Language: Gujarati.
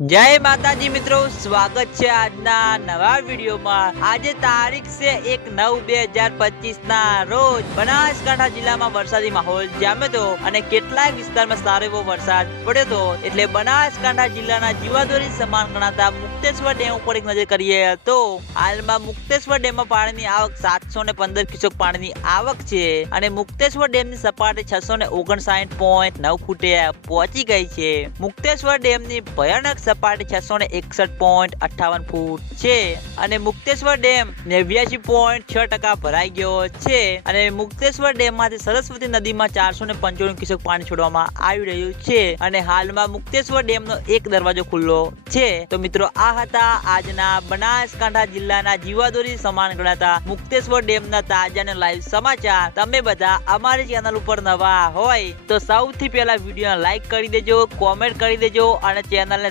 જય માતાજી મિત્રો, સ્વાગત છે આજના નવા વિડીયોમાં. આજે તારીખ છે એક નવ બે હજાર પચીસ ના રોજ બનાસકાંઠા જિલ્લામાં વરસાદી માહોલ જામ્યો હતો અને કેટલાક વિસ્તારમાં સારો એવો વરસાદ પડ્યો હતો. એટલે બનાસકાંઠા જિલ્લાના જીવાદોરી સમાન ગણાતા મુક્તેશ્વર ડેમ ઉપર એક નજર કરીએ તો હાલમાં મુક્તેશ્વર ડેમમાં પાણીની આવક સાતસો ને પંદર ક્યુસેક પાણીની આવક છે અને મુક્તેશ્વર ડેમની સપાટી છસો ને ઓગણસાઠ પોઈન્ટ નવ ફૂટે પહોંચી ગઈ છે. મુક્તેશ્વર ડેમની ભયાનક સપાટી છસો ને એકસઠ પોઈન્ટ અઠાવન ફૂટ છે. અને મુક્તેશ્વર ડેમ નેવ્યાસી પોઈન્ટ છ ટકા ભરાઈ ગયો છે. અને મુક્તેશ્વર ડેમમાંથી સરસ્વતી નદીમાં ચારસો ને પંચાણું ક્યુસેક પાણી છોડવામાં આવી રહ્યું છે. અને હાલમાં મુક્તેશ્વર ડેમનો એક દરવાજો ખુલ્લો છે. તો મિત્રો, આ હતા આજના બનાસકાંઠા જિલ્લાના જીવાદોરી સમાન ગણાતા મુક્તેશ્વર ડેમના તાજા અને લાઈવ સમાચાર. તમે બધા અમારી ચેનલ ઉપર નવા હોય તો સૌથી પહેલા વીડિયો લાઈક કરી દેજો, કોમેન્ટ કરી દેજો અને ચેનલને